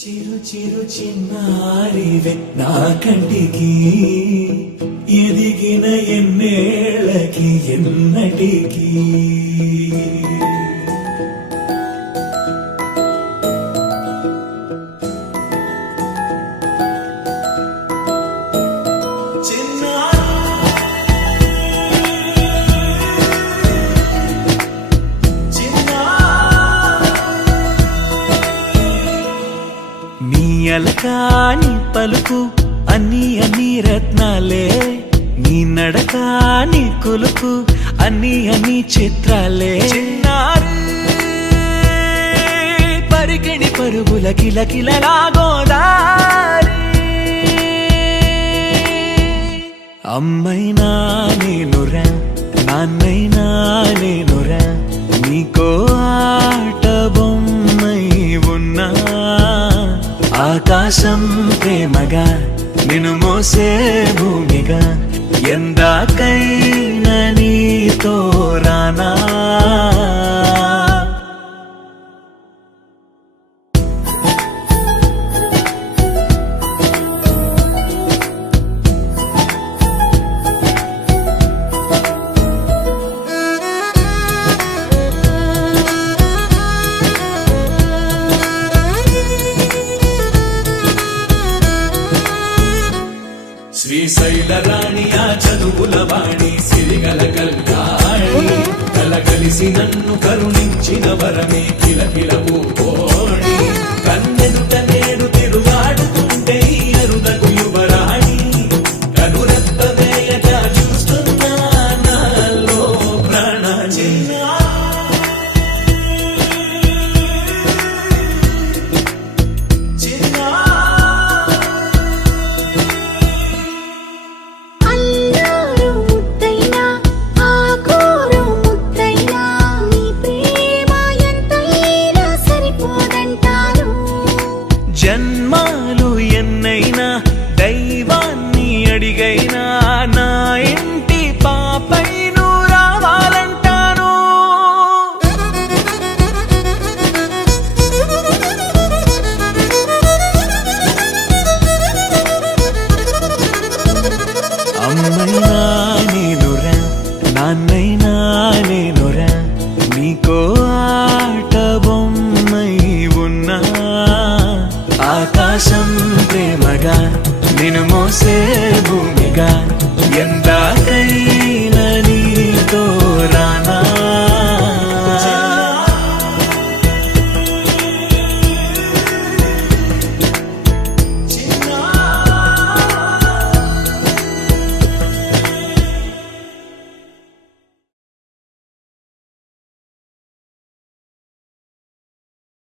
చిరు చిరు చిన్నారివే నా కంటికి ఎదిగిన ఎన్నేళ్ళకి ఎన్నటికి అలకాని పలుకు అన్ని అన్ని రత్నాలే నీ నడకాని కులుకు అన్ని అన్ని చిత్రాలే చిన్నారు పరికిణి పరుగుల కిలకిలలాగోదారి అమ్మైనా నేనురా నాన్నైనా నేనురా నీకో ఆట బొమ్మై ఉన్నా ఆకాశం ప్రేమగా నిన్ను మోసే భూమిగా ఎందాకైనా నీతో రానా శ్రీశైల రాణి ఆ చదువుల వాణి సిరిగల కల్యాణి కలగలిసి నన్ను కరుణించిన వరమే కిలకిల పూకోణి కన్నెదుట నేడు తిరుగాడుతుంటే అరుదకు యువరాణి కనురెప్ప వేయక చూస్తున్నా నాలో ప్రాణ జన్మాలు ఎన్నైనా దైవాన్ని అడిగైనా నా ఇంటి పాపై నువ్వు రావాలంటాను అమ్మైనా నేనురా నాన్నైనా నేనురా నీకో ఆట బొమ్మై ఉన్నా ఆకాశం ప్రేమగా నిన్ను మోసే భూమిగా ఎంత